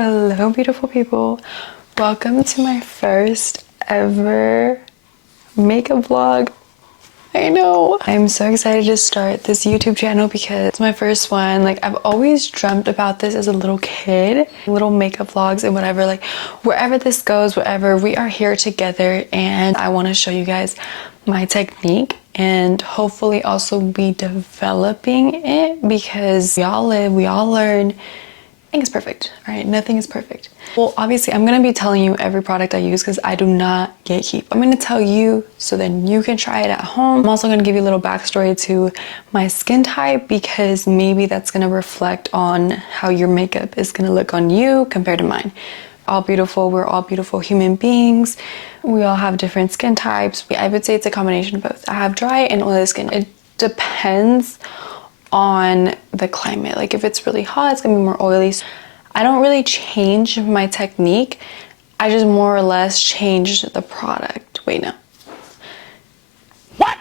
Hello beautiful people, welcome to my first ever makeup vlog. I know I'm so excited to start this YouTube channel because it's my first one. Like, I've always dreamt about this as a little kid, little makeup vlogs and whatever. Like, wherever this goes, whatever, we are here together and I want to show you guys my technique and hopefully also be developing it because we all live, we all learn. Nothing is perfect, all right? Nothing is perfect. Well, obviously, I'm gonna be telling you every product I use because I do not gatekeep. I'm gonna tell you so then you can try it at home. I'm also gonna give you a little backstory to my skin type because maybe that's gonna reflect on how your makeup is gonna look on you compared to mine. All beautiful, we're all beautiful human beings. We all have different skin types. I would say it's a combination of both. I have dry and oily skin. It depends on the climate. Like, if it's really hot, it's gonna be more oily. I don't really change my technique. I just more or less change the product. Wait, no. What?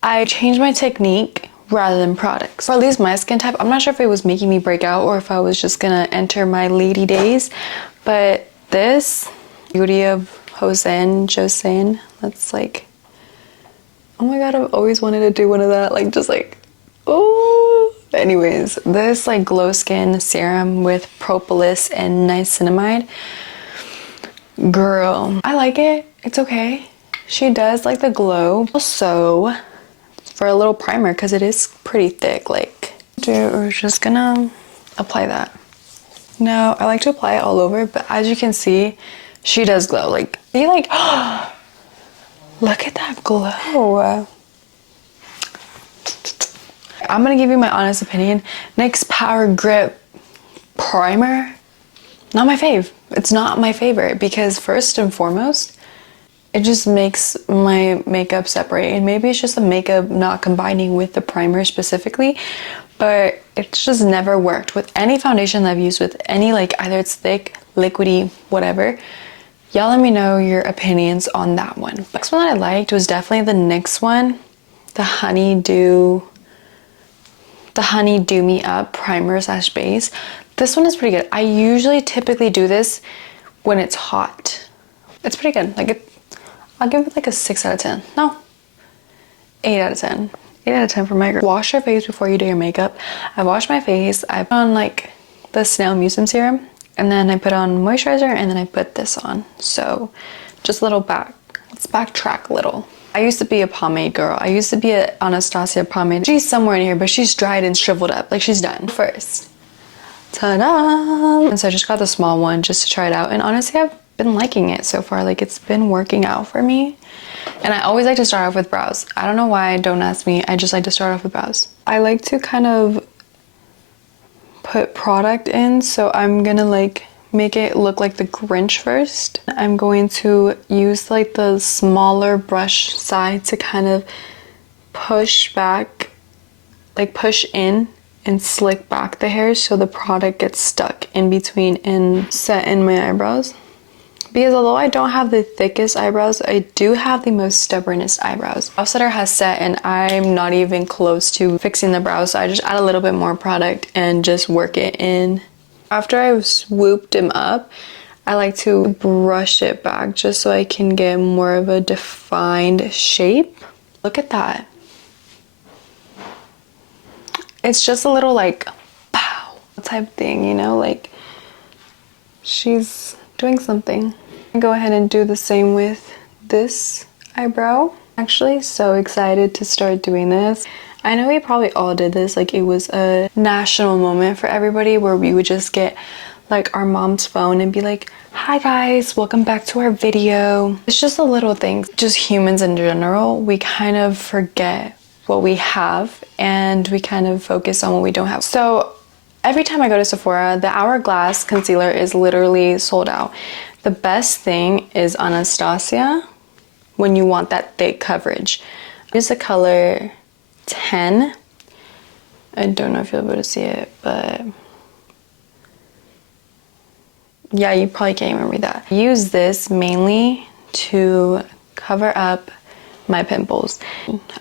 I change my technique rather than products. Or at least my skin type. I'm not sure if it was making me break out or if I was just gonna enter my lady days. But this Beauty of Joseon, that's like, oh my god, I've always wanted to do one of that. Like, just like, oh. Anyways, this like glow skin serum with propolis and niacinamide, girl, I like it. It's okay. She does like the glow. Also, for a little primer, because it is pretty thick, like, we're just gonna apply that. Now, I like to apply it all over, but as you can see, she does glow. Like, see, like, look at that glow. I'm gonna give you my honest opinion. NYX Power Grip Primer, not my fave. It's not my favorite because first and foremost, it just makes my makeup separate. And maybe it's just the makeup not combining with the primer specifically, but it's just never worked with any foundation that I've used with any, like, either it's thick, liquidy, whatever. Y'all let me know your opinions on that one. The next one that I liked was definitely the NYX one, the Honey Do Me Up primer / base. This one is pretty good. I usually typically do this when it's hot. It's pretty good. Like, I'll give it like a 6 out of 10. No, 8 out of 10. 8 out of 10 for my girl. Wash your face before you do your makeup. I wash my face. I put on like the Snail Mucin serum, and then I put on moisturizer, and then I put this on. So just a little let's backtrack a little. I used to be a pomade girl. I used to be an Anastasia pomade. She's somewhere in here, but she's dried and shriveled up. Like, she's done. First, ta-da! And so I just got the small one just to try it out. And honestly, I've been liking it so far. Like, it's been working out for me. And I always like to start off with brows. I don't know why, don't ask me. I just like to start off with brows. I like to kind of put product in. So I'm gonna like make it look like the Grinch first. I'm going to use like the smaller brush side to kind of push back, like push in and slick back the hair so the product gets stuck in between and set in my eyebrows. Because although I don't have the thickest eyebrows, I do have the most stubbornest eyebrows. Brow setter has set and I'm not even close to fixing the brows, so I just add a little bit more product and just work it in. After I've swooped him up, I like to brush it back just so I can get more of a defined shape. Look at that. It's just a little like pow type thing, you know, like she's doing something. Go ahead and do the same with this eyebrow. Actually, so excited to start doing this. I know we probably all did this, like it was a national moment for everybody where we would just get like our mom's phone and be like, hi guys, welcome back to our video. It's just a little thing. Just humans in general, we kind of forget what we have and we kind of focus on what we don't have. So every time I go to Sephora, the Hourglass concealer is literally sold out. The best thing is Anastasia when you want that thick coverage. Use the color 10. I don't know if you'll be able to see it, but yeah, you probably can't even read that. I use this mainly to cover up my pimples.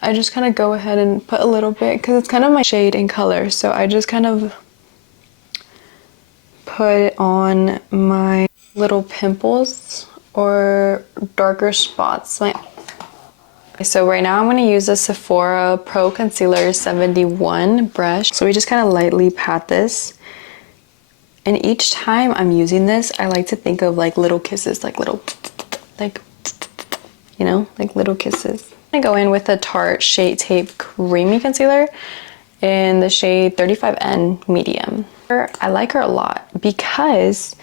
I just kind of go ahead and put a little bit because it's kind of my shade and color, so I just kind of put it on my little pimples or darker spots. So right now I'm going to use the Sephora Pro Concealer 71 brush. So we just kind of lightly pat this. And each time I'm using this, I like to think of like little kisses, like little, like, you know, like little kisses. I'm going to go in with the Tarte Shade Tape Creamy Concealer in the shade 35N Medium. I like her a lot because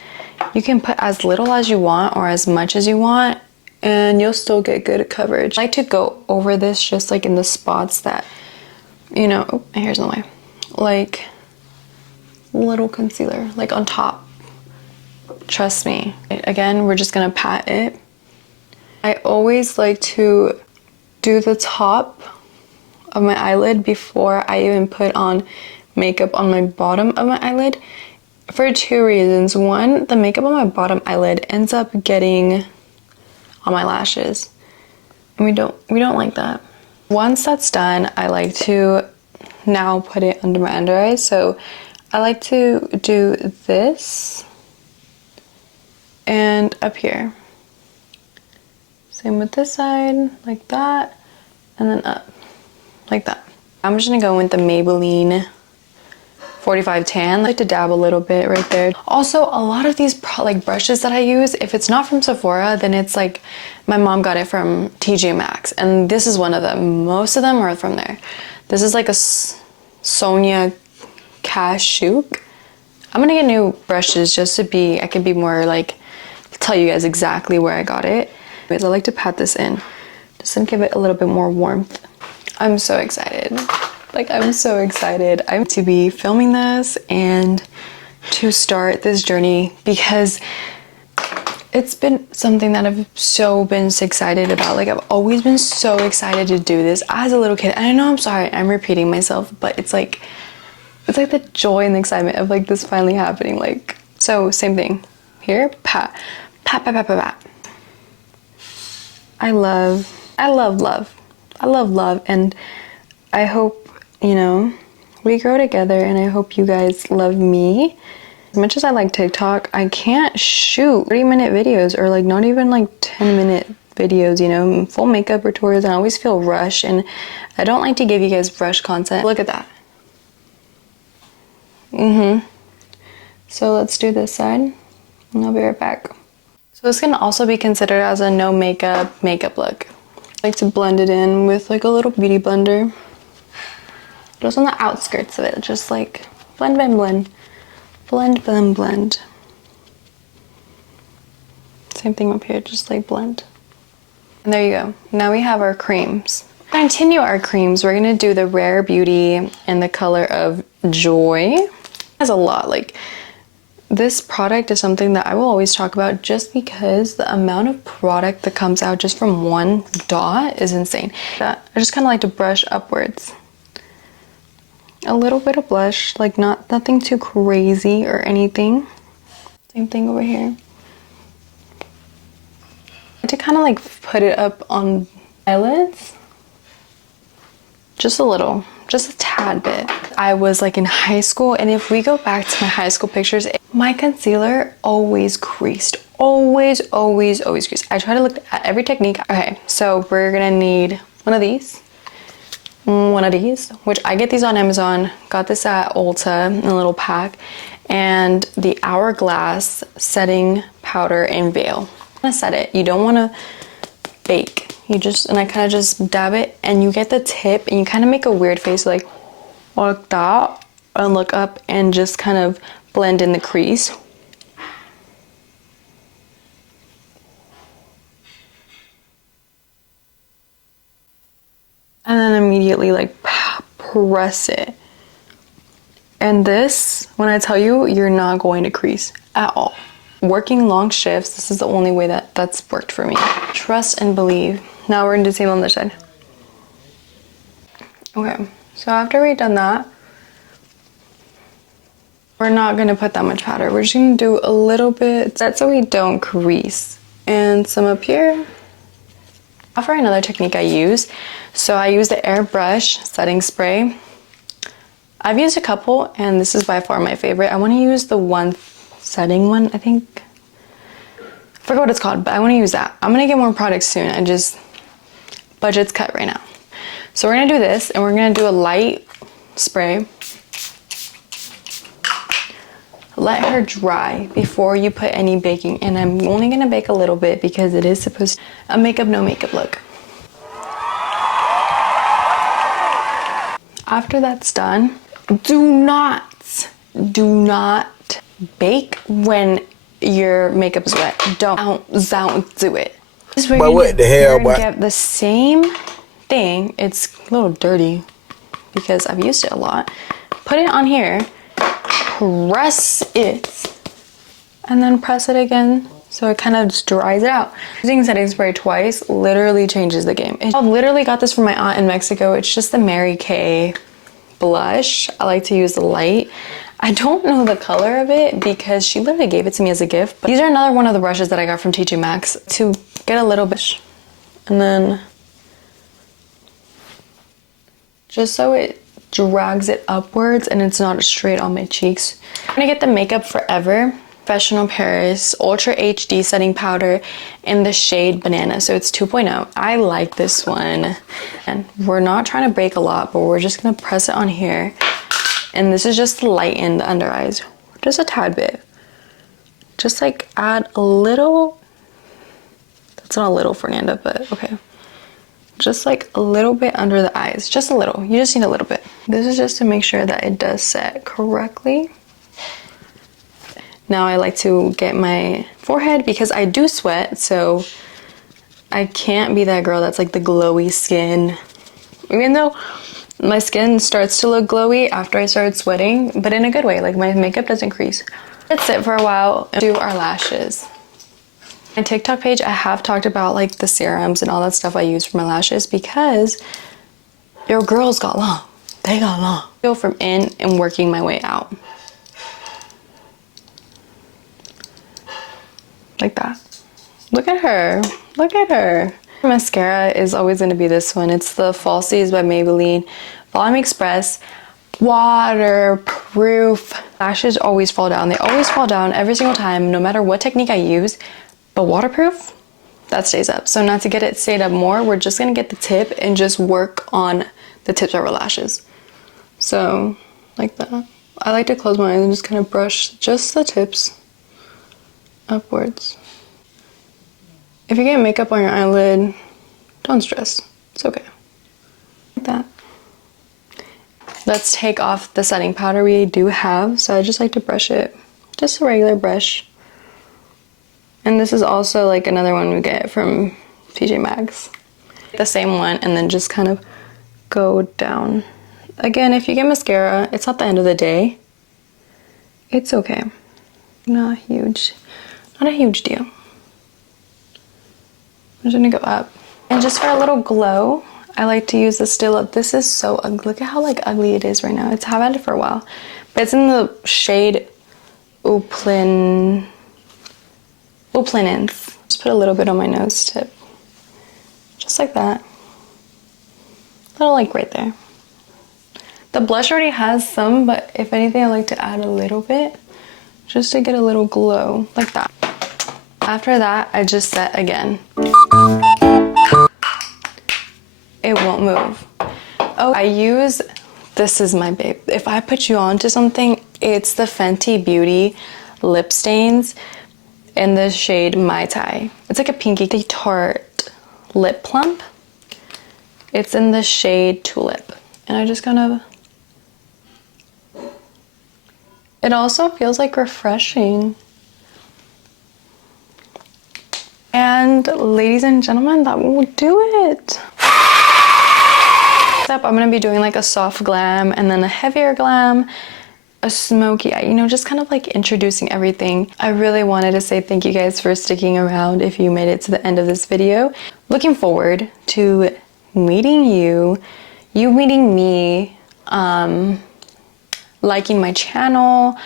you can put as little as you want or as much as you want, and you'll still get good coverage. I like to go over this just like in the spots that, you know, oh, here's the way, like little concealer, like on top. Trust me. Again, we're just gonna pat it. I always like to do the top of my eyelid before I even put on makeup on my bottom of my eyelid for two reasons. One, the makeup on my bottom eyelid ends up getting on my lashes, and we don't like that. Once that's done, I like to now put it under my under eyes. So I like to do this and up here. Same with this side, like that, and then up like that. I'm just gonna go with the Maybelline 45 Tan. I like to dab a little bit right there. Also, a lot of these like brushes that I use, if it's not from Sephora, then it's like my mom got it from TJ Maxx, and this is one of them. Most of them are from there. This is like a Sonia Kashuk. I'm gonna get new brushes just to be, I can be more like, tell you guys exactly where I got it. Because I like to pat this in just to give it a little bit more warmth. I'm so excited. Like, I'm so excited. I'm to be filming this and to start this journey because it's been something that I've been so excited about. Like, I've always been so excited to do this as a little kid. And I know, I'm sorry, I'm repeating myself, but it's like the joy and the excitement of like this finally happening. Like, so same thing here, pat, pat, pat, pat, pat, pat. I love love, and I hope, you know, we grow together, and I hope you guys love me. As much as I like TikTok, I can't shoot 30-minute videos or like not even like 10-minute videos, you know, full makeup tutorials, and I always feel rushed, and I don't like to give you guys rushed content. Look at that. So let's do this side, and I'll be right back. So this can also be considered as a no makeup look. I like to blend it in with like a little beauty blender. Just on the outskirts of it, just like blend, blend, blend. Blend, blend, blend. Same thing up here, just like blend. And there you go. Now we have our creams. To continue our creams, we're gonna do the Rare Beauty in the color of Joy. It has a lot, like, this product is something that I will always talk about just because the amount of product that comes out just from one dot is insane. I just kind of like to brush upwards. A little bit of blush, like nothing too crazy or anything. Same thing over here. I like to kind of like put it up on eyelids. Just a little, just a tad bit. I was like in high school, and if we go back to my high school pictures, my concealer always creased. Always creased. I try to look at every technique. Okay, so we're gonna need one of these, which I get these on Amazon. Got this at Ulta in a little pack, and the Hourglass setting powder and veil. I'm gonna set it. You don't want to bake. And I kind of just dab it, and you get the tip, and you kind of make a weird face like that, and look up and just kind of blend in the crease. And then immediately like press it. And this, when I tell you, you're not going to crease at all. Working long shifts, this is the only way that's worked for me. Trust and believe. Now we're gonna do the same on this side. Okay, so after we've done that, we're not gonna put that much powder. We're just gonna do a little bit. That's so we don't crease. And some up here. Now for another technique I use. So I use the airbrush setting spray. I've used a couple, and this is by far my favorite. I wanna use the 1 setting one, I think. I forgot what it's called, but I want to use that. I'm going to get more products soon. I just, budget's cut right now. So we're going to do this, and we're going to do a light spray. Let her dry before you put any baking, and I'm only going to bake a little bit because it is supposed to be a makeup, no makeup look. After that's done, do not bake when your makeup is wet. Don't do it. But what the hell, boy? Get the same thing. It's a little dirty because I've used it a lot. Put it on here, press it, and then press it again so it kind of just dries it out. Using setting spray twice literally changes the game. I literally got this from my aunt in Mexico. It's just the Mary Kay blush. I like to use the light. I don't know the color of it because she literally gave it to me as a gift. But these are another one of the brushes that I got from TJ Maxx to get a little bit. And then just so it drags it upwards and it's not straight on my cheeks. I'm gonna get the Makeup Forever Professional Paris Ultra HD Setting Powder in the shade Banana. So it's 2.0. I like this one. And we're not trying to bake a lot, but we're just gonna press it on here. And this is just to lighten the under eyes. Just a tad bit. Just like add a little. That's not a little, Fernanda, but okay. Just like a little bit under the eyes. Just a little. You just need a little bit. This is just to make sure that it does set correctly. Now I like to get my forehead because I do sweat, so I can't be that girl that's like the glowy skin. Even though my skin starts to look glowy after I started sweating, but in a good way, like my makeup doesn't crease. Let's sit for a while and do our lashes. My TikTok page, I have talked about like the serums and all that stuff I use for my lashes because your girls got long. They got long. Go from in and working my way out. Like that. Look at her. Look at her. Mascara is always going to be this one. It's the Falsies by Maybelline Volume Express waterproof. Lashes always fall down. They always fall down every single time, no matter what technique I use. But waterproof, that stays up. So not to get it stayed up more, we're just going to get the tip and just work on the tips of our lashes. So like that. I like to close my eyes and just kind of brush just the tips upwards. If you get makeup on your eyelid, don't stress. It's okay. Like that. Let's take off the setting powder we do have. So I just like to brush it. Just a regular brush. And this is also like another one we get from TJ Maxx. The same one and then just kind of go down. Again, if you get mascara, it's not the end of the day. It's okay. Not huge. Not a huge deal. I'm just gonna go up. And just for a little glow, I like to use the Still Up. This is so ugly. Look at how like ugly it is right now. I've had it for a while. But it's in the shade Uplinins. Just put a little bit on my nose tip. Just like that. A little like right there. The blush already has some, but if anything, I like to add a little bit just to get a little glow, like that. After that, I just set again. It won't move. Oh, I use, this is my babe. If I put you on to something, it's the Fenty Beauty lip stains in the shade Mai Tai. It's like a pinky Tarte lip plump. It's in the shade Tulip. And I just kind of, it also feels like refreshing. And ladies and gentlemen, that will do it. Next up, I'm gonna be doing like a soft glam and then a heavier glam, a smoky eye, you know, just kind of like introducing everything. I really wanted to say thank you guys for sticking around if you made it to the end of this video. Looking forward to meeting you meeting me, liking my channel,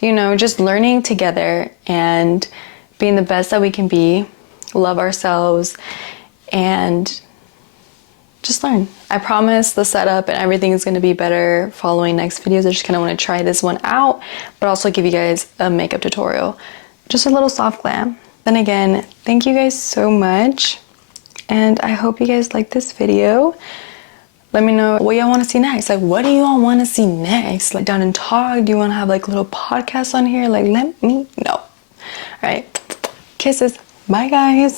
you know, just learning together and being the best that we can be, love ourselves, and just learn. I promise the setup and everything is going to be better following next videos. I just kind of want to try this one out, but also give you guys a makeup tutorial. Just a little soft glam. Then again, thank you guys so much. And I hope you guys like this video. Let me know what y'all want to see next. Like, what do you all want to see next? Like, down and talk? Do you want to have like little podcasts on here? Like, let me know. All right. Kisses. Bye, guys.